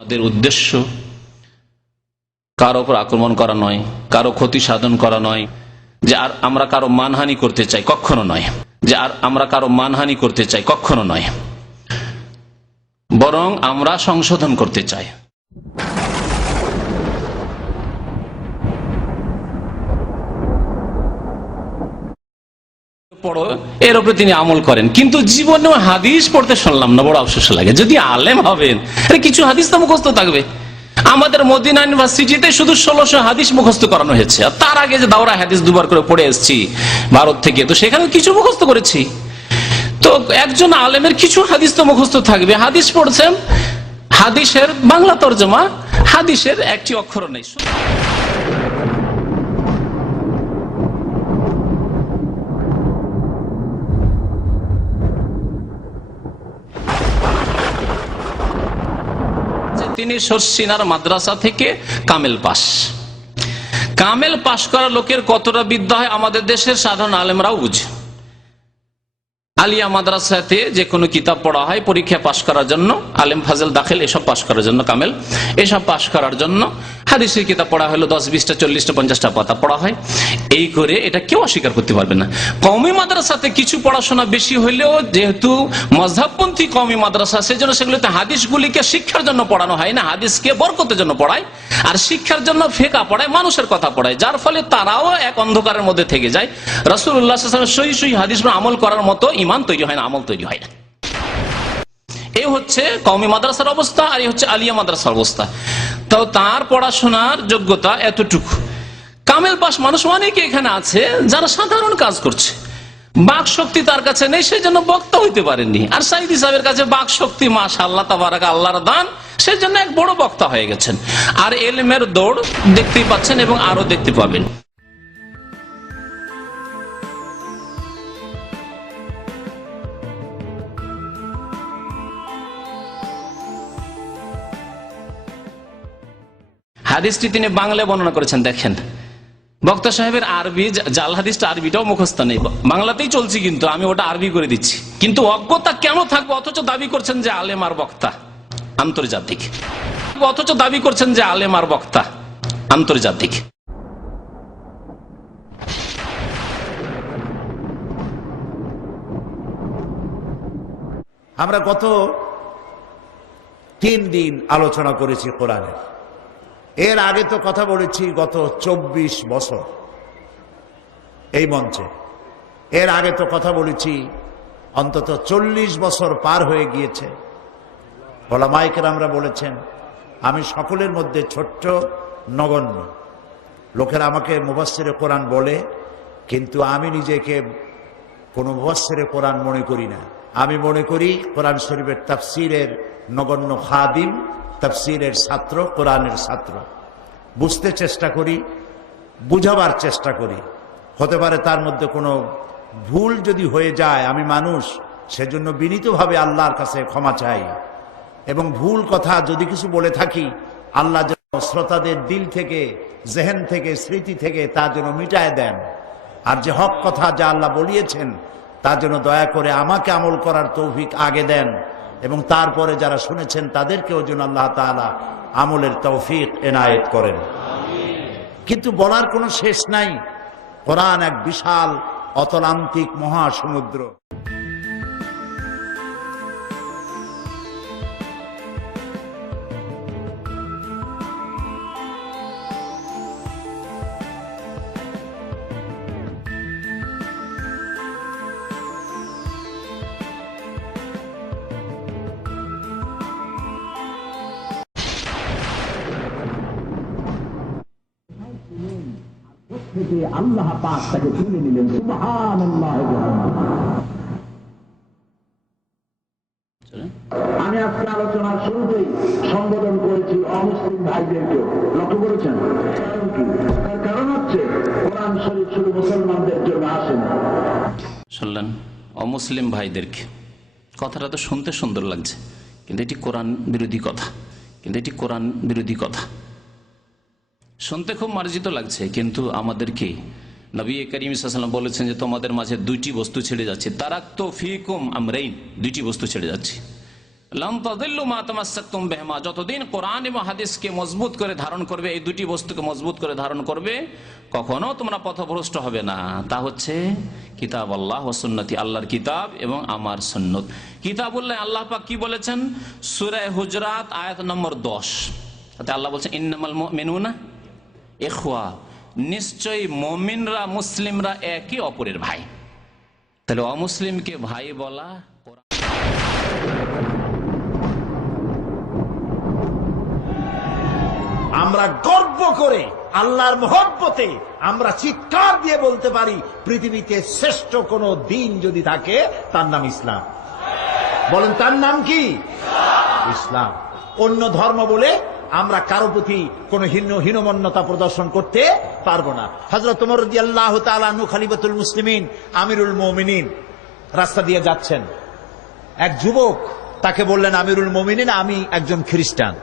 আমাদের উদ্দেশ্য কারো উপর আক্রমণ করা নয়, কারো ক্ষতি সাধন করা নয়, যে আর আমরা কারো মানহানি করতে চাই, কখনো নয়। যে আর আমরা কারো মানহানি করতে চাই, কখনো নয়, বরং আমরা সংশোধন করতে চাই। পড়ো, এর উপরে তিনি আমল করেন, কিন্তু জীবনেও হাদিস পড়তে শুনলাম না। বড় আফসোস লাগে। যদি আলেম হবেন, কিছু হাদিস তো মুখস্থ থাকবে। আমাদের মদিনা ইউনিভার্সিটিতে শুধু 1600 হাদিস মুখস্থ করানো হয়েছে। আর তার আগে যে দাওরা হাদিস দুবার করে পড়ে এসেছি ভারত থেকে, তো সেখানে কিছু মুখস্থ করেছি। তো একজন আলেমের কিছু হাদিস তো মুখস্থ থাকবে। হাদিস পড়ছেন, হাদিসের বাংলা তর্জমা, হাদিসের একটি অক্ষর নেই। তিনি শর্ষিনার মাদ্রাসা থেকে কামেল পাশ করা লোকের কতটা বিদ্যা হয় আমাদের দেশের সাধারণ আলেমরাও বুঝে। আলিয়া মাদ্রাসাতে যে কোনো কিতাব পড়া হয় পরীক্ষা পাশ করার জন্য, আলেম ফাজেল দাখিল এসব পাশ করার জন্য, কামেল এসব পাশ করার জন্য হাদিসের কিতাব পড়া হলো 10, 20টা, 40টা, 50টা পাতা পড়া হয়। এই করে এটা কেউ অস্বীকার করতে পারবে না। কওমি মাদ্রাসাতে কিছু পড়াশোনা বেশি হলেও যেহেতু মযহাবপন্থী কওমি মাদ্রাসা, সেজন্য সেগুলোতে হাদিসগুলিকে শিক্ষার জন্য পড়ানো হয় না, হাদিসকে বরকতের জন্য পড়ায়, আর শিক্ষার জন্য ফিকহ পড়ায়, মানুষের কথা পড়ায়, যার ফলে তারাও এক অন্ধকারের মধ্যে থেকে যায়। রাসূলুল্লাহ সাল্লাল্লাহু আলাইহি ওয়াসাল্লাম সহি হাদিস আমল করার মতো ঈমান তৈরি হয় না, আমল তৈরি হয় না। এই হচ্ছে কওমি মাদ্রাসার অবস্থা, আর এই হচ্ছে আলিয়া মাদ্রাসার অবস্থা। তো তার পড়াশোনার যোগ্যতা এতটুকু। কামেল পাশ মানুষ অনেকে এখানে আছে যারা সাধারণ কাজ করছে, বাক শক্তি তার কাছে নেই, সেই জন্য বক্তা হইতে পারেননি। আর সাইদি সাহেবের কাছে বাক শক্তি মাশাআল্লাহ তাবারাক আল্লাহর দান, সেই জন্য এক বড় বক্তা হয়ে গেছেন। আর ইলমের দৌড় দেখতেই পাচ্ছেন এবং আরো দেখতে পাবেন। হাদিসটি তিনি বাংলায় বর্ণনা করেছেন। দেখেন, বক্তা সাহেবের আরবি, জাল হাদিসটা আরবিটাও মুখস্থ নেই, বাংলাতেই চলছি, কিন্তু আমি ওটা আরবি করে দিচ্ছি। কিন্তু অজ্ঞতা কেন থাকবে, অথচ দাবি করছেন যে আলেম আর বক্তা আন্তর্জাতিক, অথচ দাবি করছেন যে আলেম আর বক্তা আন্তর্জাতিক। আমরা গত 3 দিন আলোচনা করেছি কোরআনের। এর আগে তো কথা বলেছি গত 24 বছর এই মঞ্চে। এর আগে তো কথা বলেছি অন্তত 40 বছর পার হয়ে গিয়েছে। ওলামায়ে কেরামরা বলেছেন আমি সকলের মধ্যে ছোট্ট, নগণ্য। লোকেরা আমাকে মুফাসসিরে কোরআন বলে, কিন্তু আমি নিজেকে কোনো মুফাসসিরে কোরআন মনে করি না। আমি মনে করি কোরআন শরীফের তাফসীরের নগণ্য খাদিম, তাফসীরের ছাত্র, কোরআনের ছাত্র। বুঝতে চেষ্টা করি, বুঝাবার চেষ্টা করি। হতে পারে তার মধ্যে কোনো ভুল যদি হয়ে যায়, আমি মানুষ, সেজন্য বিনীতভাবে আল্লাহর কাছে ক্ষমা চাই। এবং ভুল কথা যদি কিছু বলে থাকি, আল্লাহ যেন শ্রোতাদের দিল থেকে, জেহেন থেকে, স্মৃতি থেকে তা যেন মিটায় দেন। আর যে হক কথা যা আল্লাহ বলিয়েছেন তা যেন দয়া করে আমাকে আমল করার তৌফিক আগে দেন, এবং তারপরে যারা শুনেছেন তাদেরকেও যেন আল্লাহ তাআলা আমলের তৌফিক এনায়েত করেন। কিন্তু বলার কোনো শেষ নাই। কোরআন এক বিশাল অতলান্তিক মহাসমুদ্র। থেকে আল্লাহ পাক তাকে তুলে নিলেন। সুবহানাল্লাহ। আমি আজকে আলোচনার শুরুতেই সম্বোধন করেছি অমুসলিম ভাইদেরকে। লক্ষ্য করেছেন? কারণ কি? তার কারণ হচ্ছে কোরআন শরীফ শুধু মুসলমানদের জন্য আসে না। শুনলেন, অমুসলিম ভাইদেরকে। কথাটা তো শুনতে সুন্দর লাগছে, কিন্তু এটি কোরআন বিরোধী কথা। শুনতে খুব মার্জিত লাগছে, কিন্তু আমাদেরকে নবী করিম সাল্লাল্লাহু আলাইহি ওয়াসাল্লাম বলেছেন যে তোমাদের মাঝে 2টি বস্তু ছেড়ে যাচ্ছে, তারাকতু ফীকুম আমরাইন, 2টি বস্তু ছেড়ে যাচ্ছে। লান তাদিল্লু মা তামাসসাকতুম বিহিমা, যতদিন কোরআন এবং হাদিসকে মজবুত করে ধারণ করবে, এই দুটি বস্তুকে মজবুত করে ধারণ করবে, কখনো তোমরা পথভ্রষ্ট হবে না। তা হচ্ছে কিতাব আল্লাহ ওয়া সুন্নতি, আল্লাহর কিতাব এবং আমার সুন্নত। কিতাবুল্লাহ আল্লাহ পাক কি বলেছেন? সূরা হুজরাত আয়াত নম্বর 10, তাতে আল্লাহ বলছেন ইন্নামাল মুমিনুনা ইখওয়া, নিশ্চয়ই মুমিনরা মুসলিমরা একে অপরের ভাই। তাহলে অমুসলিমকে ভাই বলা, আমরা গর্ব করে আল্লাহর মহব্বতে আমরা চিৎকার দিয়ে বলতে পারি, পৃথিবীতে শ্রেষ্ঠ কোন দিন যদি থাকে তার নাম ইসলাম। বলেন তার নাম কি? ইসলাম। অন্য ধর্ম বলে আমরা কারো প্রতি কোন হীনমন্যতা প্রদর্শন করতে পারবো না। হযরত ওমর রাদিয়াল্লাহু তাআলা আনহু খলিফাতুল মুসলিমিন, আমিরুল মুমিনিন, রাস্তা দিয়ে যাচ্ছেন। এক যুবক তাকে বললেন, আমিরুল মুমিনিন, আমি একজন খ্রিস্টান,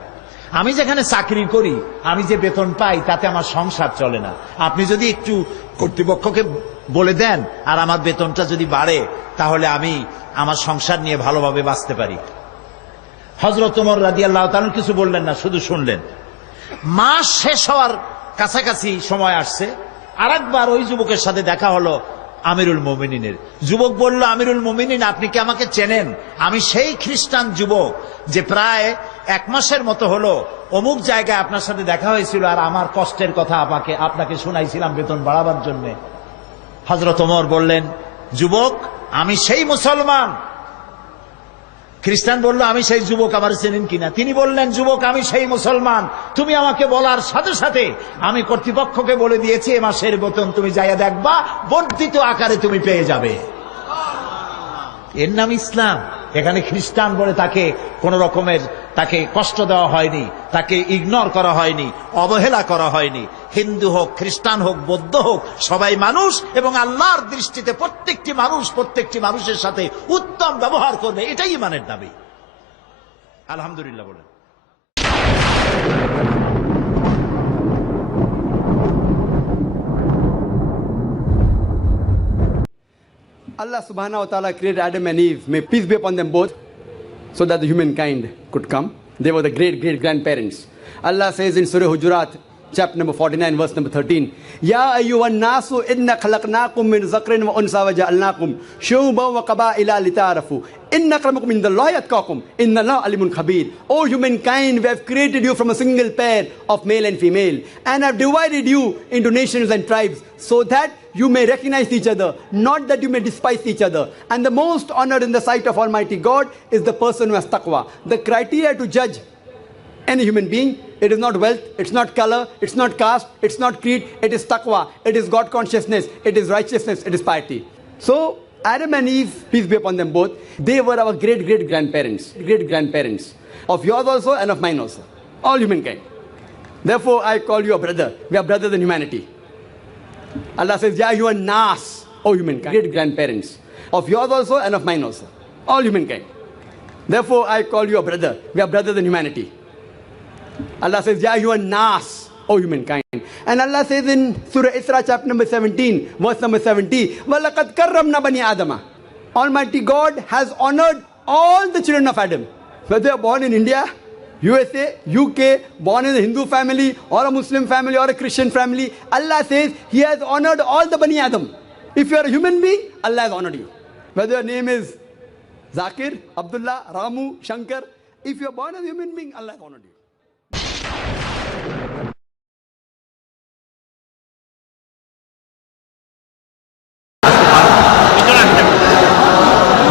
আমি যেখানে চাকরি করি, আমি যে বেতন পাই তাতে আমার সংসার চলে না। আপনি যদি একটু কর্তৃপক্ষকে বলে দেন আর আমার বেতনটা যদি বাড়ে, তাহলে আমি আমার সংসার নিয়ে ভালোভাবে বাঁচতে পারি। হযরত ওমর রাদিয়াল্লাহু তাআলা কিছু বললেন না, শুধু শুনলেন। মাস শেষ হওয়ার কাছাকাছি সময় আসছে, আরেকবার ওই যুবকের সাথে দেখা হলো আমিরুল মুমিনিনের। যুবক বলল, আমিরুল মুমিনিন, আপনি কি আমাকে চেনেন? আমি সেই খ্রিস্টান যুবক যে প্রায় 1 মাসের মতো হলো অমুক জায়গায় আপনার সাথে দেখা হয়েছিল, আর আমার কষ্টের কথা আপনাকে শোনাইছিলাম বেতন বাড়াবার জন্য। হযরত ওমর বললেন, যুবক, আমি সেই মুসলমান। খ্রিস্টান বলল, আমি সেই যুবক, আমার চেনেন কিনা? তিনি বললেন, যুবক, আমি সেই মুসলমান। তুমি আমাকে বলার সাথে সাথে আমি কর্তৃপক্ষকে বলে দিয়েছি, এ মাসের বেতন তুমি যাইয়া দেখবা, বর্ধিত আকারে তুমি পেয়ে যাবে। এর নাম ইসলাম। এখানে খ্রিস্টান বলে তাকে কোন রকমের তাকে কষ্ট দেওয়া হয়নি, তাকে ইগনোর করা হয়নি, অবহেলা করা হয়নি। হিন্দু হোক, খ্রিস্টান হোক, বৌদ্ধ হোক, সবাই মানুষ, এবং আল্লাহর দৃষ্টিতে প্রত্যেকটি মানুষ প্রত্যেকটি মানুষের সাথে উত্তম ব্যবহার করবে, এটাই ঈমানের দাবি। আলহামদুলিল্লাহ বলেন। Allah subhanahu wa ta'ala created Adam and Eve, may peace be upon them both, so that the humankind could come. They were the great grandparents. Allah says in Surah Hujurat, chapter number 49, verse number 13, Ya ayyuhan nasu inna khalaqnakum min zakrin wa unsa wa ja'alnakum shu'uban wa qaba'ila lita'arafu inna akramakum indallahi atqakum inna Allaha alimun khabir. O humankind, we have created you from a single pair of male and female, and have divided you into nations and tribes, so that you may recognize each other, not that you may despise each other. And the most honored in the sight of Almighty God is the person who has taqwa. The criteria to judge any human being, it is not wealth, it's not color, it's not caste, it's not creed, it is taqwa, it is God consciousness, it is righteousness, it is piety. So Adam and Eve, peace be upon them both, they were our great grandparents, of yours also and of mine also, all humankind. Therefore I call you a brother. We are brothers in humanity. Allah says, Ya you are nas, O humankind, great grandparents, of yours also and of mine also, all humankind. Therefore I call you a brother. We are brothers in humanity. Allah says, Ya you are nas, O humankind. And Allah says in Surah Isra, chapter number 17, verse number 70, وَلَقَدْ كَرَّمْنَا بَنِي آدَمَ. Almighty God has honored all the children of Adam, whether they are born in India, USA, UK, born in a Hindu family or a Muslim family or a Christian family. Allah says He has honored all the Bani Adam. If you are a human being, Allah has honored you. Whether your name is Zakir, Abdullah, Ramu, Shankar, if you are born as a human being, Allah has honored you.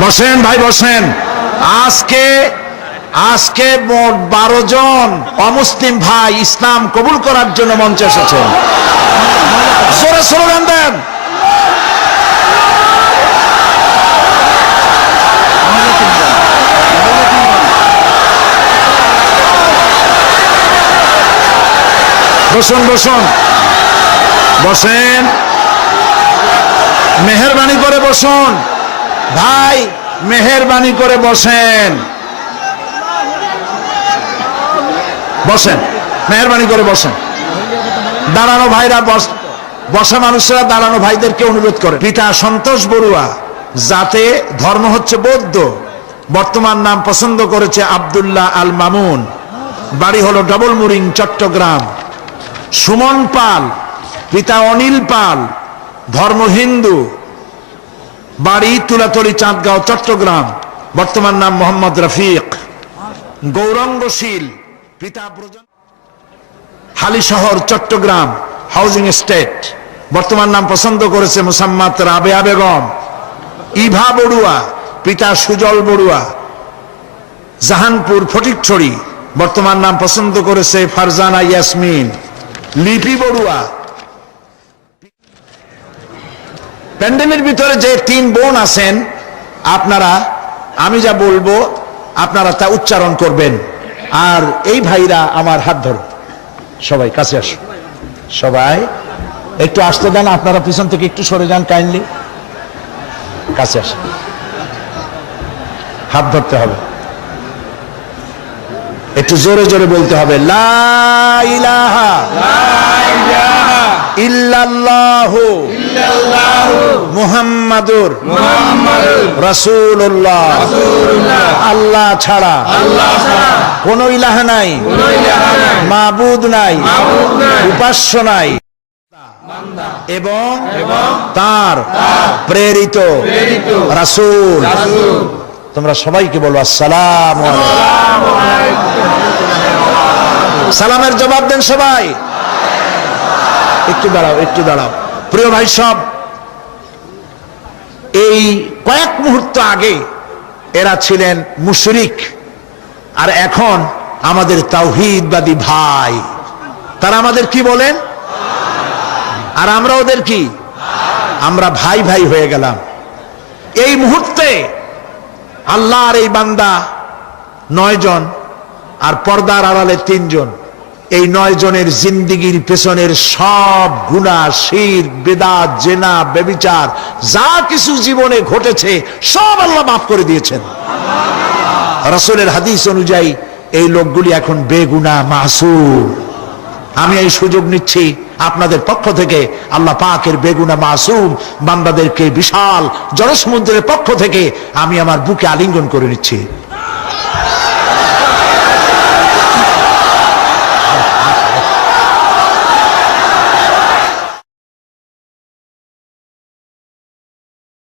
বসেন ভাই, বসেন। আজকে মোট 12 জন অমুসলিম ভাই ইসলাম কবুল করার জন্য মঞ্চে এসেছেন। জোরে স্লোগান দেন। বসুন বসুন বসেন, মেহেরবানি করে বসুন ভাই, মেহেরবানি করে বসেন। বসেন, মেহেরবানি করে বসেন। দাঁড়ানো ভাইরা বসা মানুষরা দাঁড়ানো ভাইদেরকে অনুরোধ করে। পিতা সন্তোষ বড়ুয়া, যাতে ধর্ম হচ্ছে বৌদ্ধ, বর্তমান নাম পছন্দ করেছে আব্দুল্লাহ আল মামুন, বাড়ি হলো ডবল মুরিং, চট্টগ্রাম। সুমন পাল, পিতা অনিল পাল, ধর্ম হিন্দু, বাড়ি তুলাতলি, চাঁদগাঁও, চট্টগ্রাম। বর্তমান নাম মোহাম্মদ রফিক। গৌরঙ্গশীল, পিতা হালিশহর, চট্টগ্রাম, হাউজিং এস্টেট। বর্তমান নাম পছন্দ করেছে মুসাম্মাত রাবেয়া বেগম। ইভা বড়ুয়া, পিতা সুজল বড়ুয়া, জাহানপুর, ফটিকছড়ি। বর্তমান নাম পছন্দ করেছে ফারজানা ইয়াসমিন। লিপি বড়ুয়া। প্যান্ডেলের ভিতরে যে 3 বোন আছেন, আপনারা আমি যা বলবো আপনারা তা উচ্চারণ করবেন। আর এই ভাইরা আমার হাত ধরো, সবাই কাছে আসো, সবাই একটু আসতে দেন, আপনারা পিছন থেকে একটু সরে যান কাইন্ডলি, কাছে আসেন, হাত ধরতে হবে, একটু জোরে জোরে বলতে হবে, লা ইলাহা ইল্লাল্লাহু মুহাম্মাদুর রাসূলুল্লাহ। আল্লাহ ছাড়া কোন ইলাহা নাই, মাবুদ নাই, উপাস্য নাই, এবং তার প্রেরিত রাসূল। তোমরা সবাইকে বলো আসসালামু আলাইকুম। সালামের জবাব দেন সবাই। একটু দাঁড়াও, একটু দাঁড়াও। প্রিয় ভাই সব, এই কয়েক মুহূর্ত আগে এরা ছিলেন মুশরিক, আর এখন আমাদের তাওহীদবাদী ভাই। তারা আমাদের কি বলেন, আর আমরা ওদের কি? আমরা ভাই ভাই হয়ে গেলাম। এই মুহূর্তে আল্লাহর এই বান্দা 9 জন, আর পর্দার আড়ালে 3 জন। এই 9 জনের জিন্দিগির পেছনের সব গুনাহ, শিরক, বিদআত, জিনা, ব্যভিচার যা কিছু জীবনে ঘটেছে সব আল্লাহ মাফ করে দিয়েছেন। রাসূলের হাদিস অনুযায়ী এই লোকগুলি এখন বেগুনাহ, মাসুম। আমি এই সুযোগ নিচ্ছি আপনাদের পক্ষ থেকে আল্লাহ পাকের বেগুনাহ মাসুম বান্দাদেরকে বিশাল জনসমুদ্রের পক্ষ থেকে আমি আমার বুকে আলিঙ্গন করে নিচ্ছি।